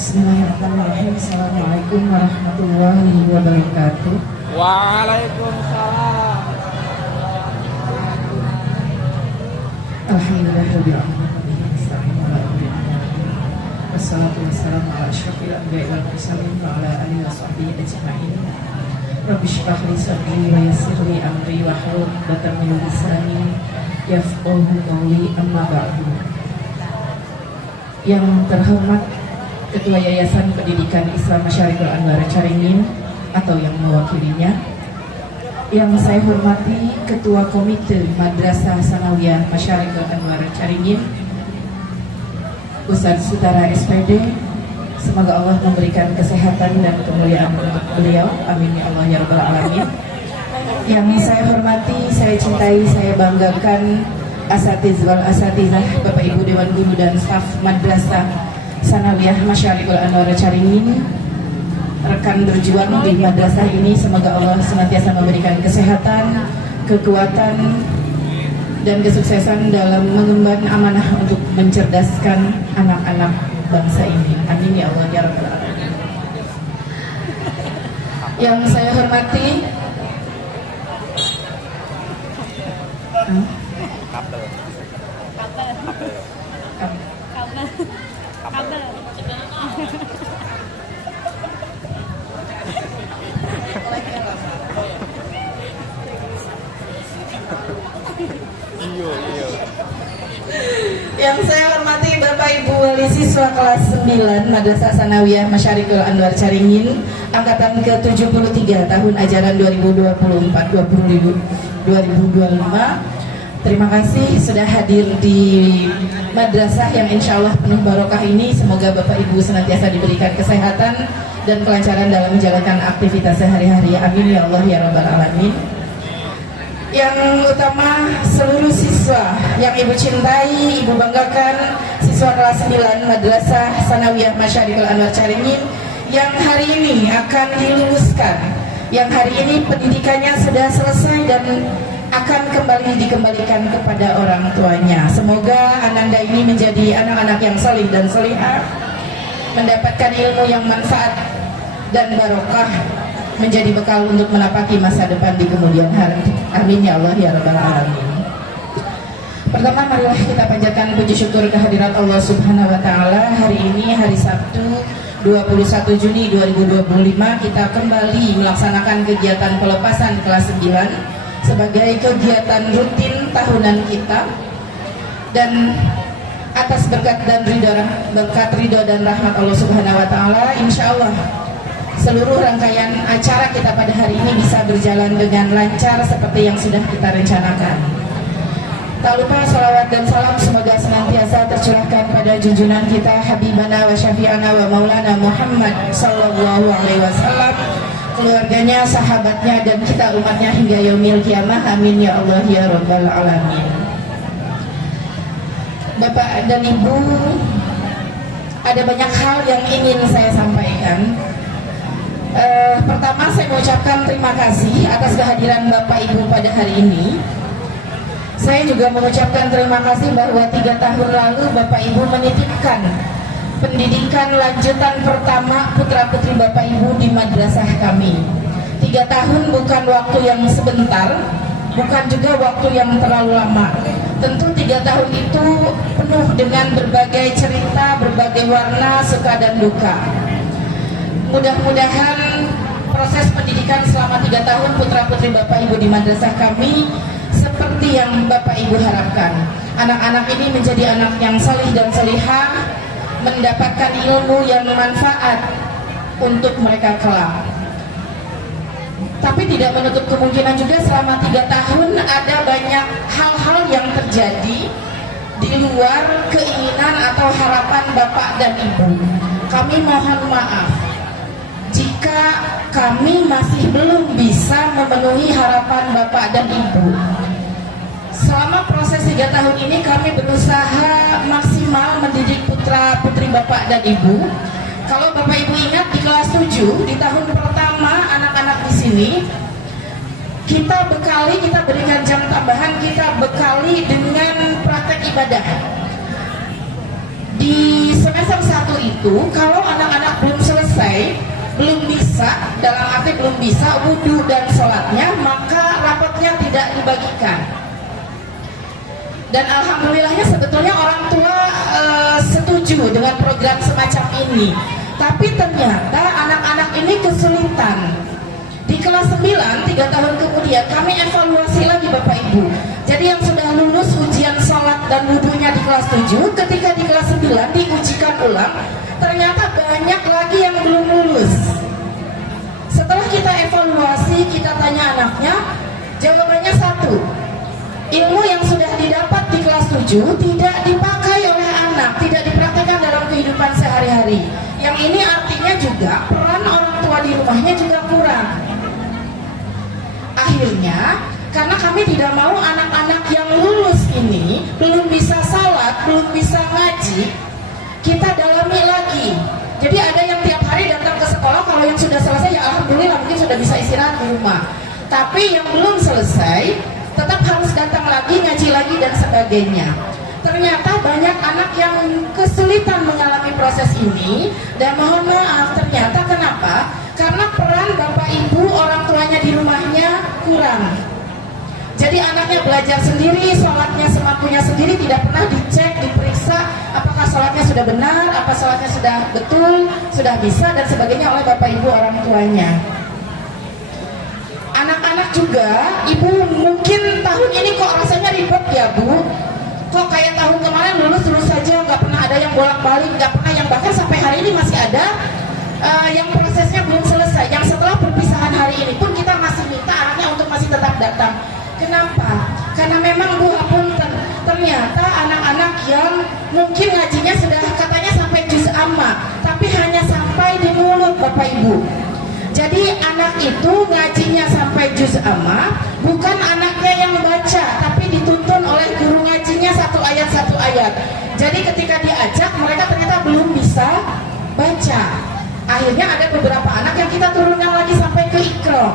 Bismillahirrahmanirrahim. Assalamualaikum warahmatullahi wabarakatuh. Waalaikumsalam. Alhamdulillahirabbil alamin. Wassalatu wassalamu ala asyrofil anbiya'i wal mursalin wa ala alihi wa sahbihi ajma'in. Rabbi shrah li sadri wa yassir li amri wahlul 'uqdatam min lisani yafqahu qawli, amma ba'du. Yang terhormat Ketua Yayasan Pendidikan Islam Masyariqul Anwar Caringin atau yang mewakilinya, yang saya hormati Ketua Komite Madrasah Sanawiyah Masyariqul Anwar Caringin, Ustadz Sutara SPD, semoga Allah memberikan kesehatan dan kemuliaan untuk beliau, amin ya Allah ya rabbal alamin. Yang saya hormati, saya cintai, saya banggakan asatiz wal asatizah, Bapak Ibu Dewan Guru dan staf Madrasah Sanawiyah Masyariqul Anwar Caringin, rekan berjuang di madrasah ini, semoga Allah senantiasa memberikan kesehatan, kekuatan, dan kesuksesan dalam mengemban amanah untuk mencerdaskan anak-anak bangsa ini. Amin ya Allah ya rabbal alamin. Yang saya hormati Yang saya hormati Bapak Ibu Wali Siswa kelas 9 Madrasah Sanawiyah Masyariqul Anwar Caringin, angkatan ke-73 tahun ajaran 2024-2025. Terima kasih sudah hadir di madrasah yang insya Allah penuh barokah ini. Semoga Bapak Ibu senantiasa diberikan kesehatan dan kelancaran dalam menjalankan aktivitas sehari-hari. Amin ya Allah ya rabbal alamin. Yang utama, seluruh siswa yang Ibu cintai, Ibu banggakan, siswa kelas 9 Madrasah Sanawiyah Masyariqul Anwar Caringin yang hari ini akan diluluskan, yang hari ini pendidikannya sudah selesai dan akan kembali dikembalikan kepada orang tuanya. Semoga ananda ini menjadi anak-anak yang solih dan solihah, mendapatkan ilmu yang manfaat dan barokah, menjadi bekal untuk menapaki masa depan di kemudian hari. Amin ya Allah ya rabbal alamin. Pertama, marilah kita panjatkan puji syukur kehadirat Allah Subhanahu wa taala. Hari ini hari Sabtu 21 Juni 2025 kita kembali melaksanakan kegiatan pelepasan kelas 9 sebagai kegiatan rutin tahunan kita, dan atas berkat ridho dan rahmat Allah Subhanahu wa taala, insya Allah seluruh rangkaian acara kita pada hari ini bisa berjalan dengan lancar seperti yang sudah kita rencanakan. Tak lupa salawat dan salam semoga senantiasa tercurahkan pada junjungan kita Habibana wa Syafi'ana wa Maulana Muhammad sallallahu alaihi wasallam, keluarganya, sahabatnya, dan kita umatnya hingga yaumil kiamah. Amin ya Allah ya rabbal alamin. Bapak dan Ibu, ada banyak hal yang ingin saya sampaikan. Pertama, saya mengucapkan terima kasih atas kehadiran Bapak Ibu pada hari ini. Saya juga mengucapkan terima kasih bahwa 3 tahun lalu Bapak Ibu menitipkan pendidikan lanjutan pertama putra-putri Bapak Ibu di madrasah kami. 3 tahun bukan waktu yang sebentar, bukan juga waktu yang terlalu lama. Tentu 3 tahun itu penuh dengan berbagai cerita, berbagai warna, suka dan duka. Mudah-mudahan proses pendidikan selama 3 tahun putra-putri Bapak Ibu di madrasah kami seperti yang Bapak Ibu harapkan. Anak-anak ini menjadi anak yang salih dan salihah, mendapatkan ilmu yang bermanfaat untuk mereka kelak. Tapi tidak menutup kemungkinan juga selama 3 tahun ada banyak hal-hal yang terjadi di luar keinginan atau harapan Bapak dan Ibu. Kami mohon maaf jika kami masih belum bisa memenuhi harapan Bapak dan Ibu. Selama proses 3 tahun ini kami berusaha maksimal mendidik putra-putri Bapak dan Ibu. Kalau Bapak Ibu ingat di kelas 7, di tahun pertama anak-anak di sini, kita berikan jam tambahan, kita bekali dengan praktek ibadah. Di semester 1 itu, kalau anak-anak bisa, dalam arti belum bisa wudhu dan sholatnya, maka rapotnya tidak dibagikan. Dan alhamdulillahnya sebetulnya orang tua setuju dengan program semacam ini. Tapi ternyata anak-anak ini kesulitan. Di kelas 9, 3 tahun kemudian kami evaluasi lagi Bapak Ibu. Jadi yang sudah lulus ujian sholat dan wudhunya di kelas 7, ketika di kelas 9 diujikan ulang, ternyata banyak lagi yang belum lulus. Setelah kita evaluasi, kita tanya anaknya, jawabannya satu, ilmu yang sudah didapat di kelas 7 tidak dipakai oleh anak, tidak dipraktikkan dalam kehidupan sehari-hari. Yang ini artinya juga peran orang tua di rumahnya juga kurang. Akhirnya, karena kami tidak mau anak-anak yang lulus ini belum bisa salat, belum bisa ngaji, kita dalami lagi. Jadi ada yang tiap hari datang ke sekolah, kalau yang sudah selesai ya alhamdulillah mungkin sudah bisa istirahat di rumah. Tapi yang belum selesai tetap harus datang lagi, ngaji lagi dan sebagainya. Ternyata banyak anak yang kesulitan mengalami proses ini, dan mohon maaf, ternyata kenapa? Karena peran Bapak Ibu orang tuanya di rumahnya kurang. Jadi anaknya belajar sendiri, sholatnya semampunya sendiri, tidak pernah dicek, diperiksa apakah sholatnya sudah benar, apa sholatnya sudah betul, sudah bisa dan sebagainya oleh Bapak Ibu orang tuanya. Anak-anak juga, Ibu mungkin tahun ini kok rasanya ribet ya Bu? Kok kayak tahun kemarin lulus saja, nggak pernah ada yang bolak-balik, nggak pernah yang bahkan sampai hari ini masih ada yang prosesnya belum selesai. Yang setelah perpisahan hari ini pun kita masih minta anaknya untuk masih tetap datang. Kenapa? Karena memang Bu Hapunten, ternyata anak-anak yang mungkin ngajinya sudah katanya sampai juz amma, tapi hanya sampai di mulut Bapak Ibu. Jadi anak itu ngajinya sampai juz amma, bukan anaknya yang membaca, tapi dituntun oleh guru ngajinya satu ayat. Jadi ketika diajak mereka ternyata belum bisa baca. Akhirnya ada beberapa anak yang kita turunkan lagi sampai ke Iqra.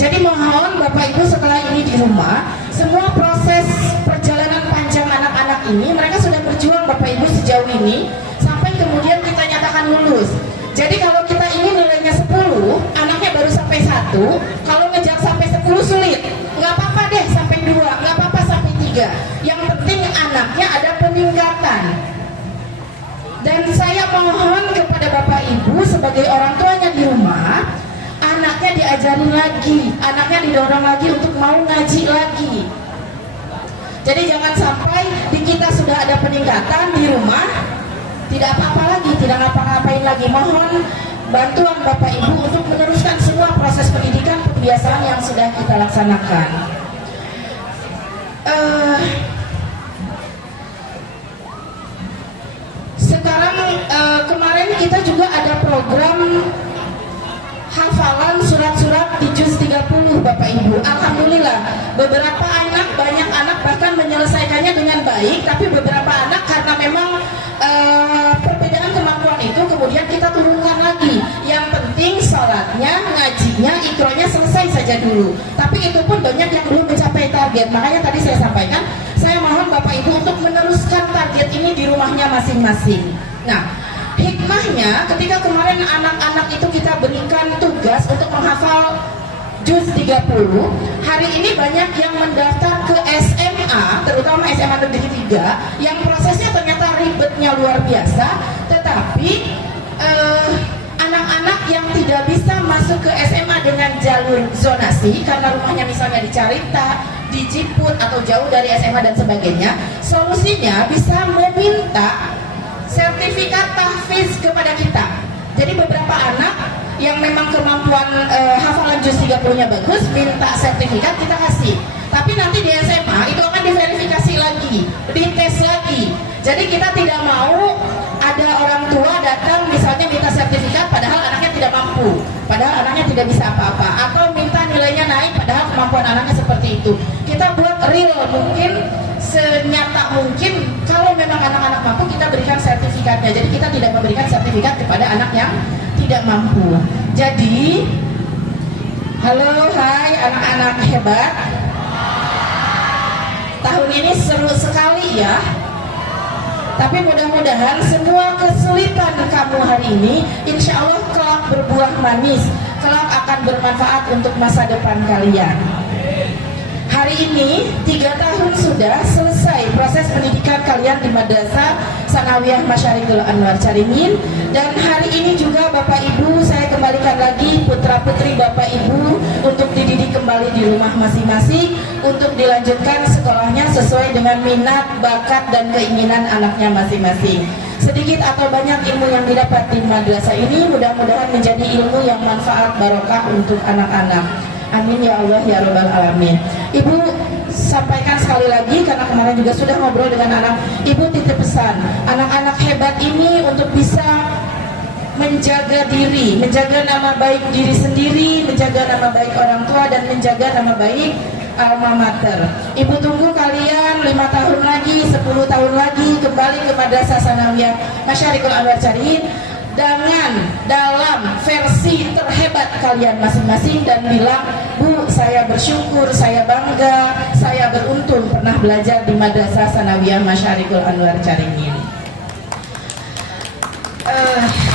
Jadi mohon Bapak Ibu setelah ini di rumah, semua proses perjalanan panjang anak-anak ini mereka sudah berjuang Bapak Ibu sejauh ini sampai kemudian kita nyatakan lulus. Jadi kalau kita ini nilainya 10, anaknya baru sampai 1, kalau ngejar sampai 10 sulit. Nggak apa-apa deh sampai 2, nggak apa-apa sampai 3. Yang penting anaknya ada peningkatan. Dan saya mohon kepada Bapak Ibu sebagai orang tuanya di rumah, anaknya diajarin lagi, anaknya didorong lagi untuk mau ngaji lagi. Jadi jangan sampai di kita sudah ada peningkatan di rumah, tidak apa-apa lagi, tidak ngapa-ngapain lagi. Mohon bantuan Bapak Ibu untuk meneruskan semua proses pendidikan kebiasaan yang sudah kita laksanakan. Sekarang kemarin kita juga ada program hafalan surat-surat di juz 30 Bapak Ibu. Alhamdulillah beberapa anak, banyak anak bahkan menyelesaikannya dengan baik, tapi beberapa anak karena memang perbedaan kemampuan itu kemudian kita turunkan lagi. Yang penting sholatnya, ngajinya, ikronya selesai saja dulu. Tapi itu pun banyak yang belum mencapai target. Makanya tadi saya sampaikan, saya mohon Bapak Ibu untuk meneruskan target ini di rumahnya masing-masing. Nah, hikmahnya ketika kemarin anak-anak itu kita berikan tugas untuk menghafal juz 30, hari ini banyak yang mendaftar ke SMA, terutama SMA Negeri 3, yang prosesnya ternyata ribetnya luar biasa, tetapi anak-anak yang tidak bisa masuk ke SMA dengan jalur zonasi karena rumahnya misalnya di Carita, di Ciput atau jauh dari SMA dan sebagainya, solusinya bisa meminta sertifikat tahfiz kepada kita. Jadi beberapa anak yang memang kemampuan hafalan juz 30-nya bagus, minta sertifikat kita kasih. Tapi nanti di SMA itu akan diverifikasi lagi, dites lagi. Jadi kita tidak mau ada orang tua datang misalnya minta sertifikat padahal anaknya tidak mampu, padahal anaknya tidak bisa apa-apa, atau minta nilainya naik padahal kemampuan anaknya seperti itu. Kita buat real, mungkin senyata mungkin kalau memang anak-anak mampu kita berikan sertifikatnya. Jadi kita tidak memberikan sertifikat kepada anak yang tidak mampu. Jadi halo, hai anak-anak hebat, tahun ini seru sekali ya. Tapi mudah-mudahan semua kesulitan kamu hari ini insya Allah kelak berbuah manis, kelak akan bermanfaat untuk masa depan kalian. Hari ini 3 tahun sudah selesai proses pendidikan kalian di Madrasah Sanawiyah Masyarikul Anwar Caringin, dan hari ini juga Bapak Ibu saya kembalikan lagi putra putri Bapak Ibu untuk dididik kembali di rumah masing-masing untuk dilanjutkan sekolahnya sesuai dengan minat, bakat dan keinginan anaknya masing-masing. Sedikit atau banyak ilmu yang didapat di madrasah ini mudah-mudahan menjadi ilmu yang manfaat barokah untuk anak-anak. Amin ya Allah ya Rabbal Alamin. Ibu sampaikan sekali lagi, karena kemarin juga sudah ngobrol dengan anak, Ibu titip pesan, anak-anak hebat ini untuk bisa menjaga diri, menjaga nama baik diri sendiri, menjaga nama baik orang tua, dan menjaga nama baik alma mater. Ibu tunggu kalian 5 tahun lagi, 10 tahun lagi kembali ke Madrasah Sanawiyah Masyarikul Anwar Caringin dengan dalam versi terhebat kalian masing-masing dan bilang, Bu, saya bersyukur, saya bangga, saya beruntung pernah belajar di Madrasah Sanawiyah Masyarikul Anwar Caringin.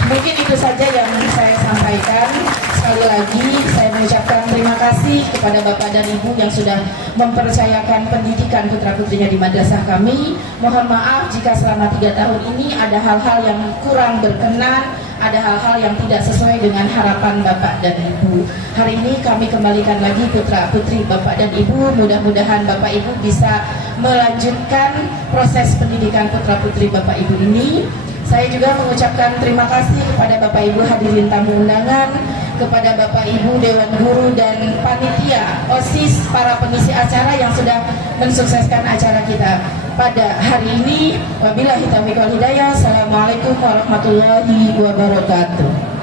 Mungkin itu saja yang saya sampaikan. Sekali lagi saya mengucapkan terima kasih kepada Bapak dan Ibu yang sudah mempercayakan pendidikan putra-putrinya di madrasah kami. Mohon maaf jika selama 3 tahun ini ada hal-hal yang kurang berkenan, ada hal-hal yang tidak sesuai dengan harapan Bapak dan Ibu. Hari ini kami kembalikan lagi putra-putri Bapak dan Ibu. Mudah-mudahan Bapak Ibu bisa melanjutkan proses pendidikan putra-putri Bapak Ibu ini. Saya juga mengucapkan terima kasih kepada Bapak Ibu hadirin tamu undangan, kepada Bapak Ibu Dewan Guru dan panitia, OSIS, para pengisi acara yang sudah mensukseskan acara kita pada hari ini. Wabillahi taufiq wal hidayah. Assalamualaikum warahmatullahi wabarakatuh.